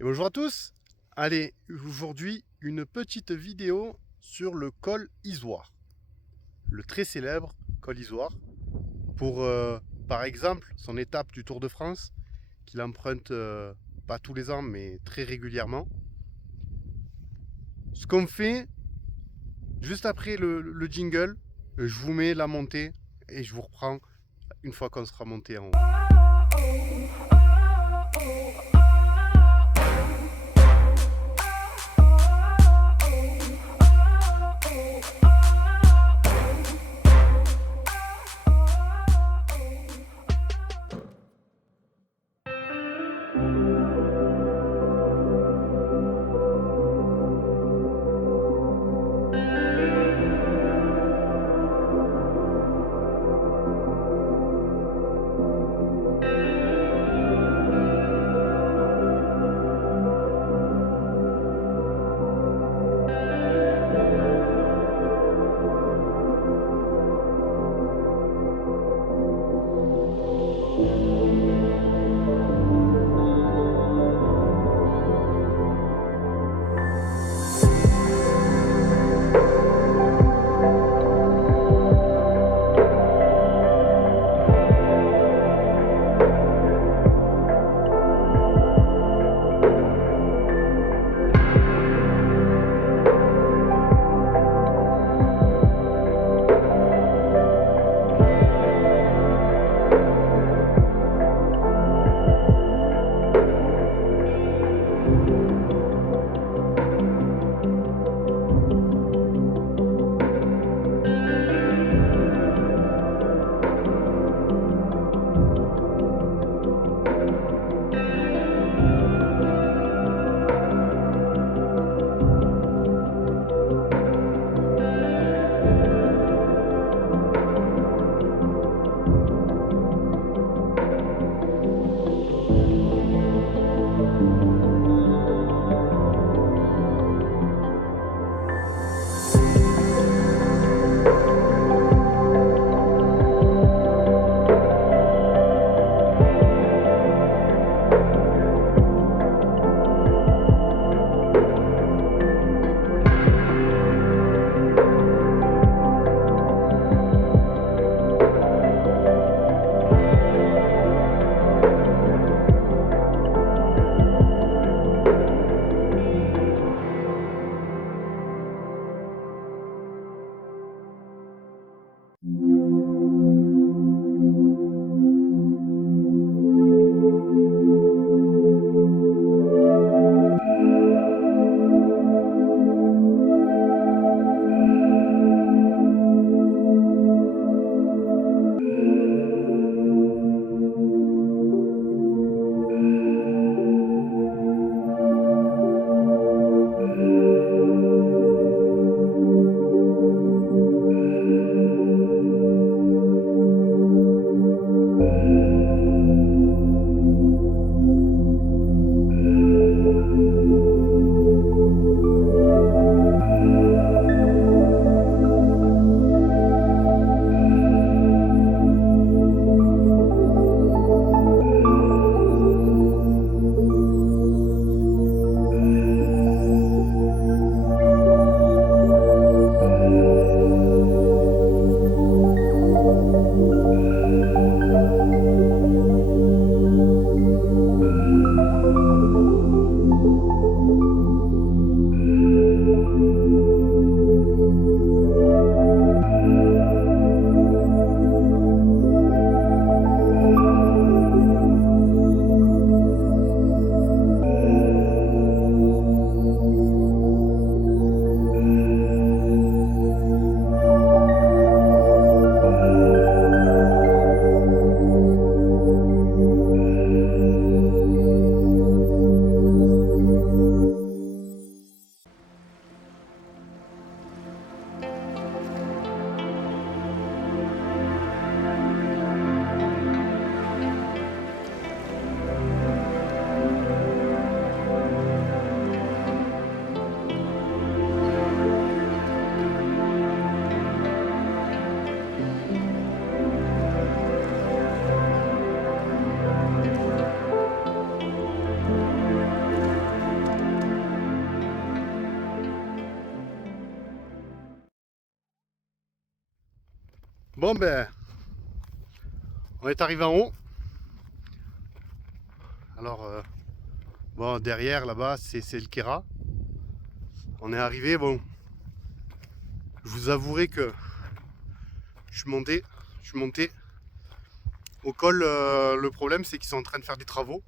Et bonjour à tous. Allez, aujourd'hui, une petite vidéo sur le col Isoire. Le très célèbre col Isoire. Pour, par exemple, son étape du Tour de France, qu'il emprunte pas tous les ans, mais très régulièrement. Ce qu'on fait, juste après le jingle, je vous mets la montée et je vous reprends une fois qu'on sera monté en haut. Bon ben, on est arrivé en haut. Alors, bon, derrière là-bas, c'est le Kéra. On est arrivé, bon, je vous avouerai que je suis monté au col. Le problème, c'est qu'ils sont en train de faire des travaux.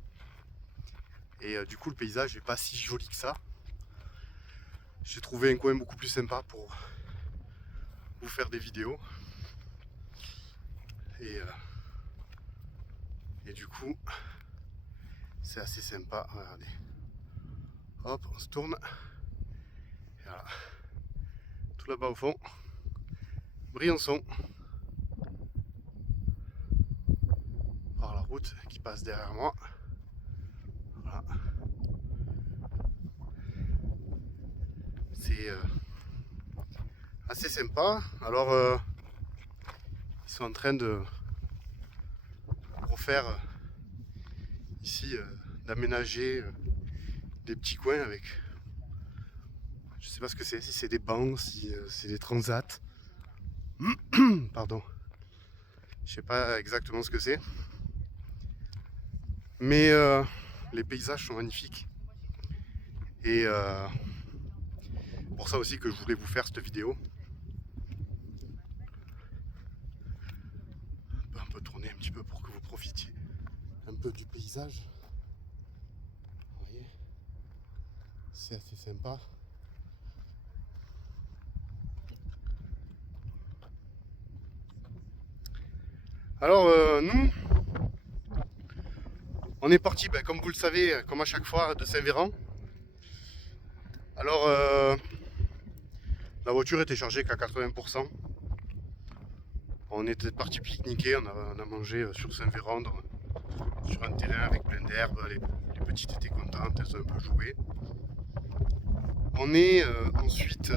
Et du coup, le paysage n'est pas si joli que ça. J'ai trouvé un coin beaucoup plus sympa pour vous faire des vidéos. Et du coup, c'est assez sympa. Regardez. Hop, on se tourne. Et voilà. Tout là-bas au fond, Briançon. Par la route qui passe derrière moi. Voilà. C'est assez sympa. Alors, ils sont en train de refaire ici, d'aménager des petits coins avec, je sais pas ce que c'est, si c'est des bancs, si c'est des transats. Pardon. Je sais pas exactement ce que c'est. Mais les paysages sont magnifiques. Et pour ça aussi que je voulais vous faire cette vidéo. On peut tourner un petit peu pour que vous profitiez un peu du paysage. Vous voyez, c'est assez sympa. Alors nous, on est parti, comme vous le savez, comme à chaque fois, de Saint-Véran. Alors la voiture était chargée qu'à 80%. On était parti pique-niquer, on a mangé sur Saint-Véran, sur un terrain avec plein d'herbes. Les petites étaient contentes, elles ont un peu joué. On est ensuite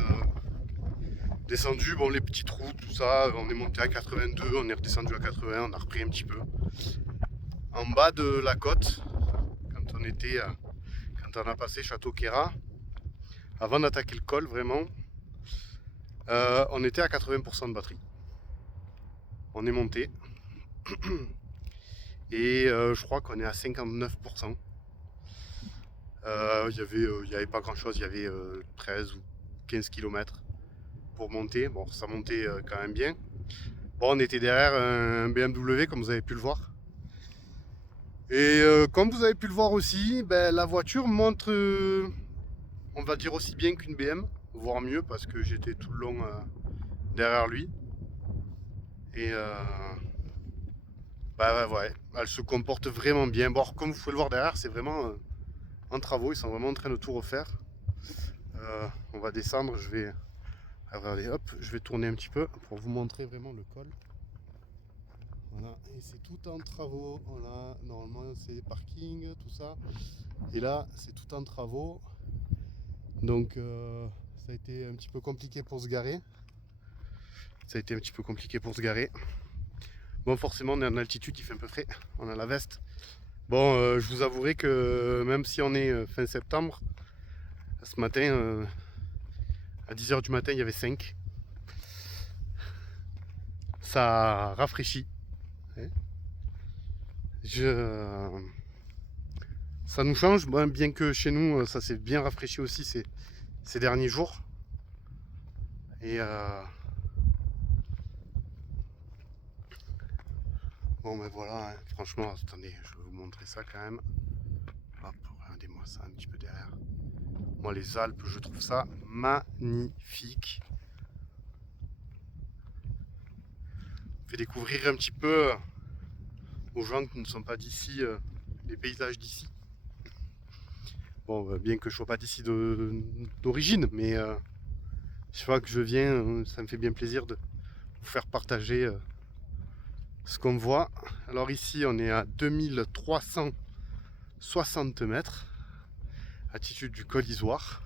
descendu, bon, les petites routes, tout ça, on est monté à 82, on est redescendu à 80, on a repris un petit peu. En bas de la côte, quand on a passé Château Kéra, avant d'attaquer le col vraiment, on était à 80% de batterie. On est monté et je crois qu'on est à 59%. Il y avait pas grand chose, il y avait 13 ou 15 km pour monter. Bon, ça montait quand même bien. Bon, on était derrière un BMW comme vous avez pu le voir. Et comme vous avez pu le voir aussi, la voiture montre, on va dire aussi bien qu'une BM, voire mieux parce que j'étais tout le long derrière lui. Et ouais, elle se comporte vraiment bien. Bon, comme vous pouvez le voir derrière, c'est vraiment en travaux, ils sont vraiment en train de tout refaire. On va descendre, regardez, hop, je vais tourner un petit peu pour vous montrer vraiment le col. Voilà, et c'est tout en travaux. Voilà, normalement c'est des parkings, tout ça. Et là, c'est tout en travaux. Donc ça a été un petit peu compliqué pour se garer. Bon, forcément, on est en altitude, il fait un peu frais. On a la veste. Bon, je vous avouerai que même si on est fin septembre, ce matin, à 10 h du matin, il y avait 5. Ça rafraîchit. Ça nous change, bien que chez nous, ça s'est bien rafraîchi aussi ces derniers jours. Et bon, voilà, hein, franchement, attendez, je vais vous montrer ça quand même. Hop, regardez-moi ça un petit peu derrière. Moi, les Alpes, je trouve ça magnifique. Fait découvrir un petit peu aux gens qui ne sont pas d'ici les paysages d'ici. Bon, bien que je ne sois pas d'ici d'origine, mais chaque fois que je viens, ça me fait bien plaisir de vous faire partager ce qu'on voit. Alors ici, on est à 2360 mètres, altitude du col d'Izoard.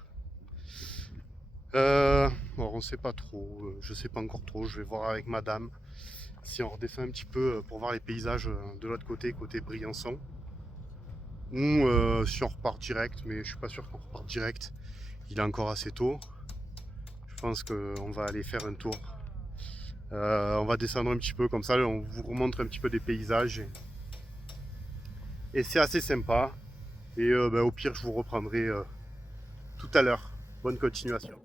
Bon, on ne sait pas trop, je ne sais pas encore trop, je vais voir avec madame si on redescend un petit peu pour voir les paysages de l'autre côté, côté Briançon. Ou si on repart direct, mais je suis pas sûr qu'on reparte direct, il est encore assez tôt. Je pense qu'on va aller faire un tour On va descendre un petit peu comme ça, on vous remontre un petit peu des paysages. Et c'est assez sympa. Et au pire, je vous reprendrai tout à l'heure. Bonne continuation.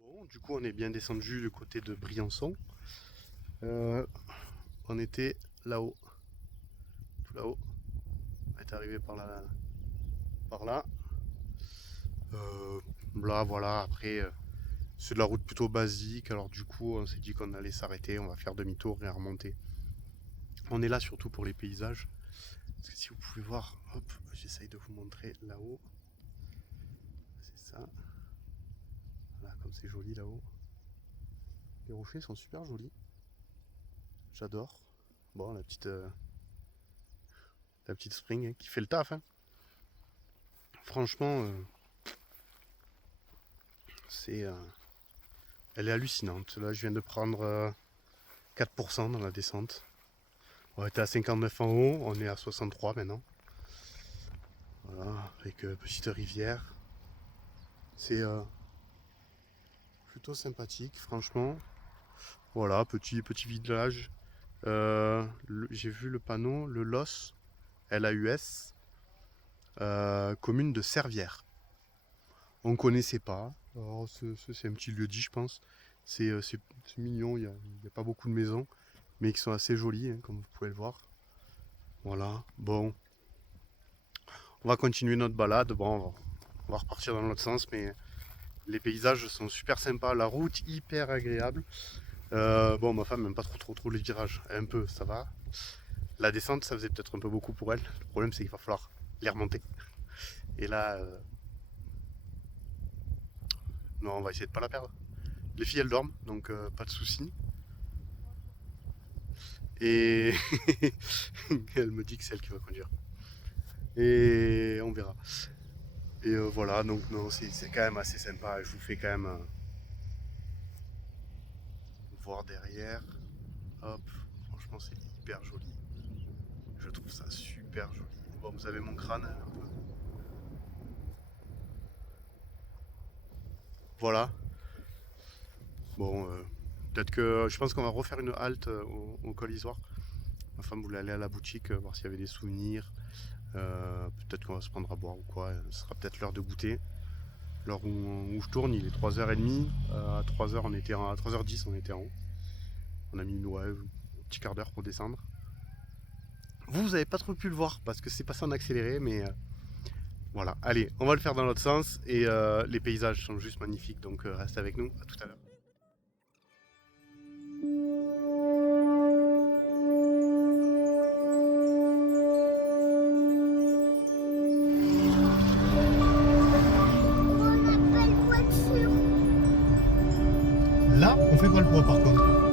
Bon, du coup, on est bien descendu du côté de Briançon. Euh, on était là-haut, tout là-haut. On est arrivé par là. Là, voilà, après, c'est de la route plutôt basique. Alors, du coup, on s'est dit qu'on allait s'arrêter, on va faire demi-tour et remonter. On est là surtout pour les paysages. Parce que si vous pouvez voir, hop, j'essaye de vous montrer là-haut. C'est ça. Voilà, comme c'est joli là-haut. Les rochers sont super jolis. J'adore. Bon, la petite spring hein, qui fait le taf. Hein. Franchement, c'est, elle est hallucinante. Là, je viens de prendre 4% dans la descente. On était à 59 en haut, on est à 63 maintenant. Voilà, avec petite rivière. C'est plutôt sympathique, franchement. Voilà, petit village. J'ai vu le panneau, le LOS, LAUS, commune de Servières. On ne connaissait pas. Alors, c'est un petit lieu dit, je pense. C'est mignon, il n'y a pas beaucoup de maisons, mais qui sont assez jolies, hein, comme vous pouvez le voir. Voilà, bon. On va continuer notre balade. Bon, on va repartir dans l'autre sens, mais les paysages sont super sympas. La route hyper agréable. Bon, ma femme n'aime pas trop les virages. Un peu, ça va. La descente, ça faisait peut-être un peu beaucoup pour elle. Le problème, c'est qu'il va falloir les remonter. Et là, non, on va essayer de pas la perdre. Les filles, elles dorment, donc pas de soucis. Et elle me dit que c'est elle qui va conduire. Et on verra. Et voilà, donc non, c'est quand même assez sympa. Je vous fais quand même voir derrière. Hop, franchement c'est hyper joli. Je trouve ça super joli. Bon, vous avez mon crâne un peu. Voilà. Bon, peut-être que je pense qu'on va refaire une halte au col Isoire. Ma femme voulait aller à la boutique voir s'il y avait des souvenirs. Peut-être qu'on va se prendre à boire ou quoi. Ce sera peut-être l'heure de goûter. L'heure où je tourne, il est 3h30. À 3h, on était à 3h10, on était en haut. On a mis un petit quart d'heure pour descendre. Vous n'avez pas trop pu le voir parce que c'est passé en accéléré, mais voilà. Allez, on va le faire dans l'autre sens et les paysages sont juste magnifiques, donc restez avec nous. À tout à l'heure. Là, on fait pas le poids par contre.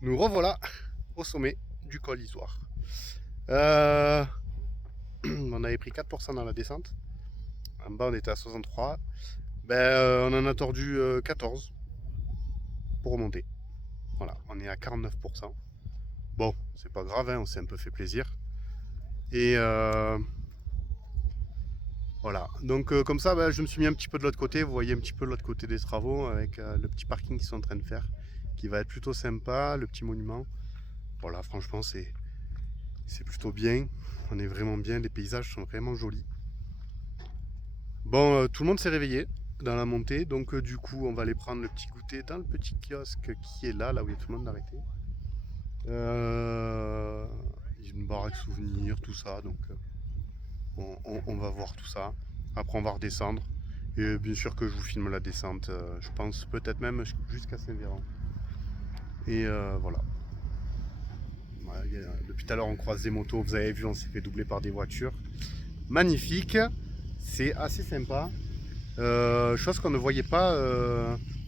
Nous revoilà au sommet du col Isoire. On avait pris 4% dans la descente. En bas, on était à 63. On en a tordu 14 pour remonter. Voilà, on est à 49%. Bon, c'est pas grave, hein, on s'est un peu fait plaisir. Et voilà, donc comme ça, je me suis mis un petit peu de l'autre côté. Vous voyez un petit peu de l'autre côté des travaux avec le petit parking qu'ils sont en train de faire, qui va être plutôt sympa, le petit monument. Voilà, franchement, c'est plutôt bien. On est vraiment bien, les paysages sont vraiment jolis. Bon, tout le monde s'est réveillé dans la montée, donc du coup, on va aller prendre le petit goûter dans le petit kiosque qui est là où il y a tout le monde arrêté. Il y a une baraque souvenir, tout ça, donc on va voir tout ça. Après, on va redescendre. Et bien sûr que je vous filme la descente, je pense peut-être même jusqu'à Saint-Véran. Et voilà. Depuis tout à l'heure, on croise des motos. Vous avez vu, on s'est fait doubler par des voitures. Magnifique. C'est assez sympa. chose qu'on ne voyait pas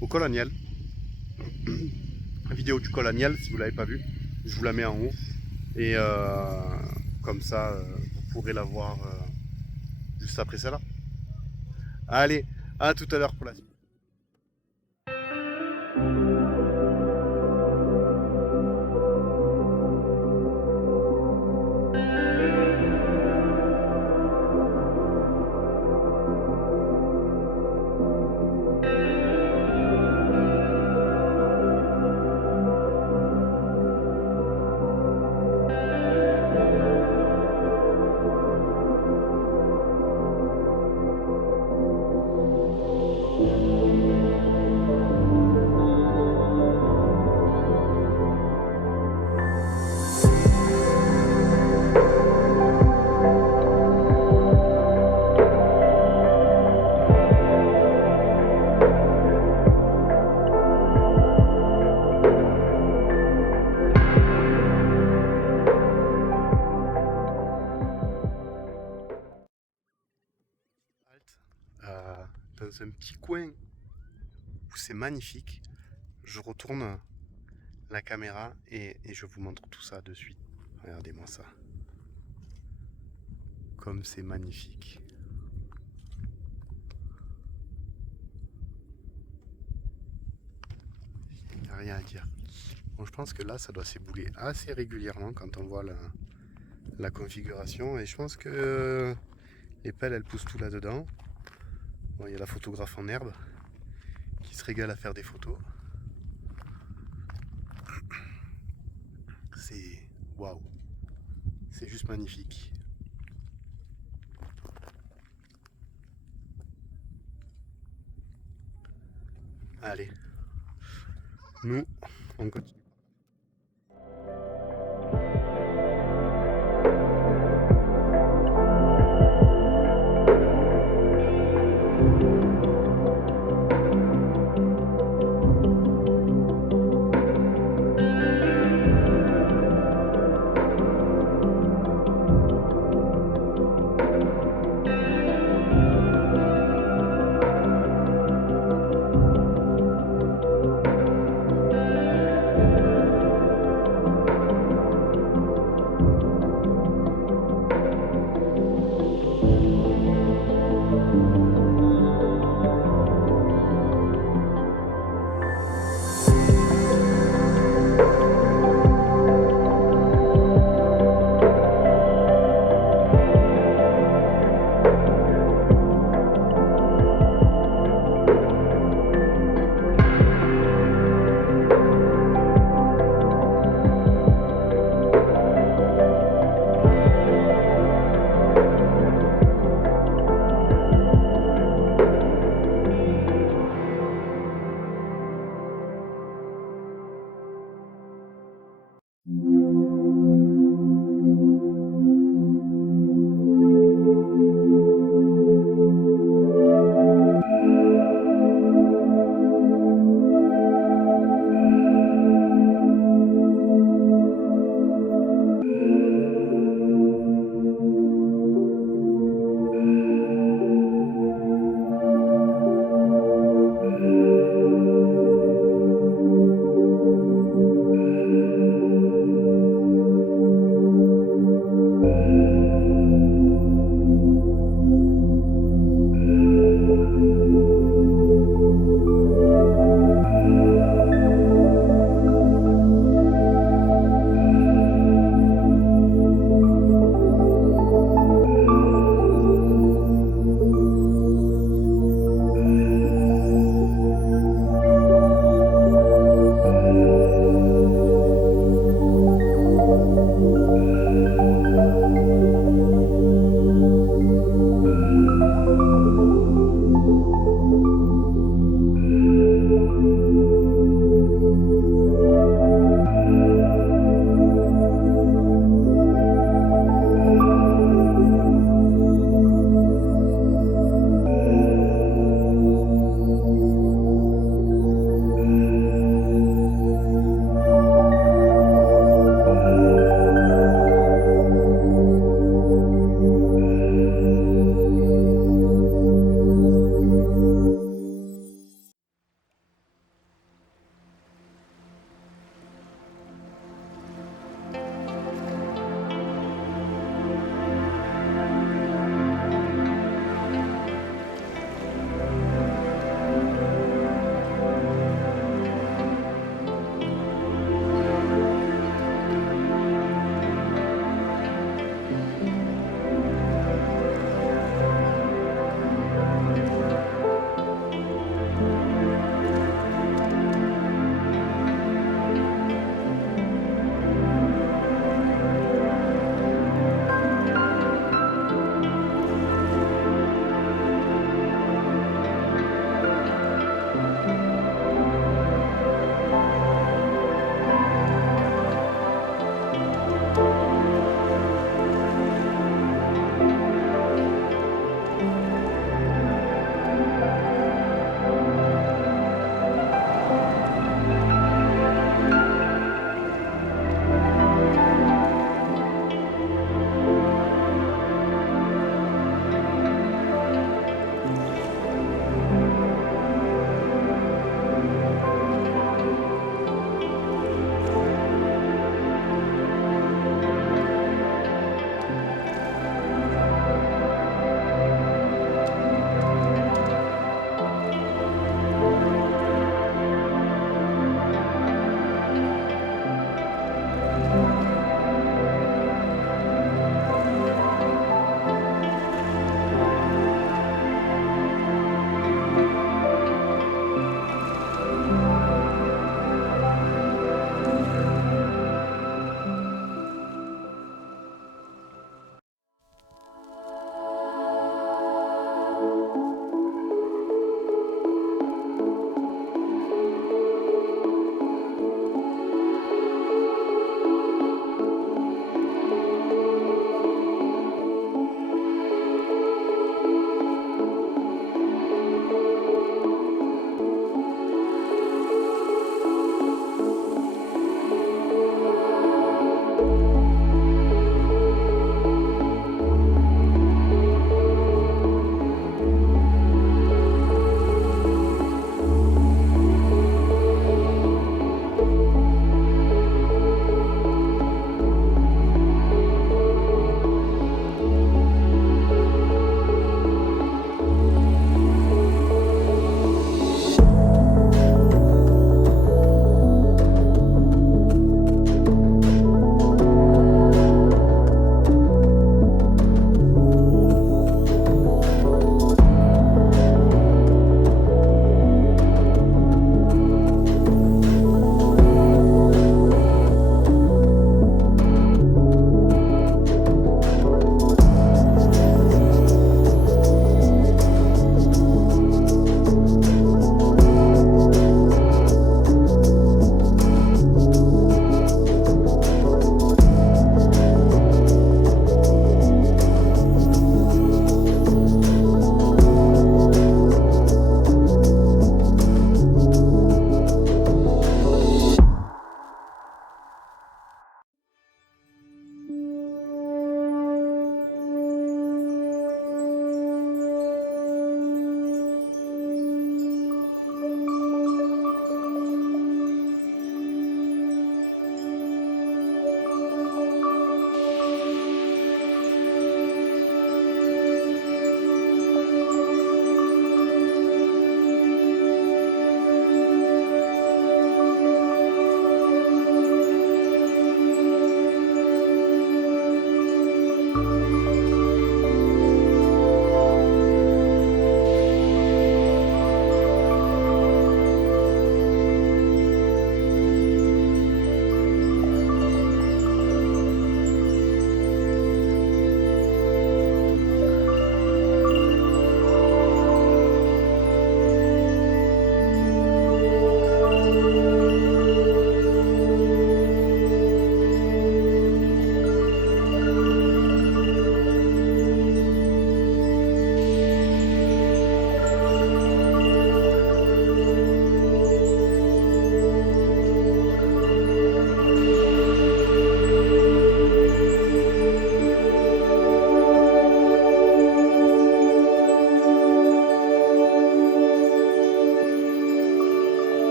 au col Aniel. La vidéo du col Aniel, si vous ne l'avez pas vue, je vous la mets en haut. Et comme ça, vous pourrez la voir juste après celle-là. Allez, à tout à l'heure pour la suite. Dans un petit coin où c'est magnifique, je retourne la caméra et je vous montre tout ça de suite. Regardez-moi ça. Comme c'est magnifique. Il n'y a rien à dire. Bon, je pense que là, ça doit s'ébouler assez régulièrement quand on voit la configuration. Et je pense que les pelles, elles poussent tout là-dedans. Bon, il y a la photographe en herbe qui se régale à faire des photos. C'est waouh, c'est juste magnifique. Allez, nous, on continue.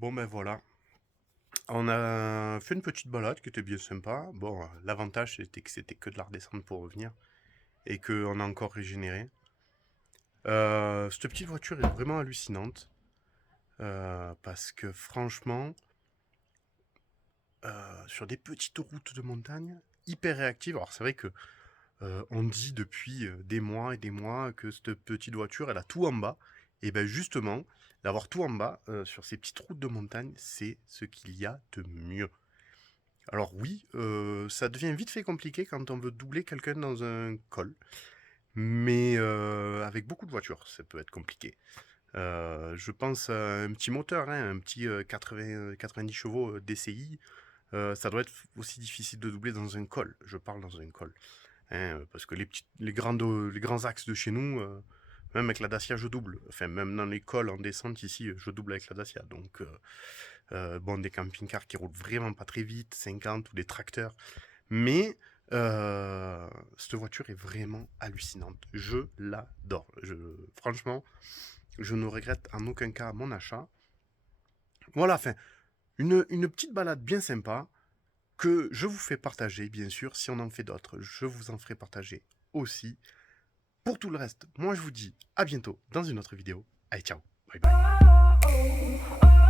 Bon ben voilà, on a fait une petite balade qui était bien sympa. Bon, l'avantage c'était que c'était que de la redescente pour revenir et qu'on a encore régénéré. Cette petite voiture est vraiment hallucinante parce que franchement, sur des petites routes de montagne, hyper réactive. Alors c'est vrai que on dit depuis des mois et des mois que cette petite voiture, elle a tout en bas. Et ben justement, d'avoir tout en bas sur ces petites routes de montagne, c'est ce qu'il y a de mieux. Alors oui, ça devient vite fait compliqué quand on veut doubler quelqu'un dans un col. Mais avec beaucoup de voitures, ça peut être compliqué. Je pense à un petit moteur, hein, un petit 90 chevaux DCI. Ça doit être aussi difficile de doubler dans un col. Je parle dans un col. Hein, parce que les grands axes de chez nous, même avec la Dacia, je double. Enfin, même dans les cols en descente ici, je double avec la Dacia. Donc, bon, des camping-cars qui roulent vraiment pas très vite, 50 ou des tracteurs. Mais cette voiture est vraiment hallucinante. Je l'adore. Franchement, je ne regrette en aucun cas mon achat. Voilà, enfin, une petite balade bien sympa que je vous fais partager, bien sûr. Si on en fait d'autres, je vous en ferai partager aussi. Pour tout le reste, moi je vous dis à bientôt dans une autre vidéo. Allez, ciao, bye bye.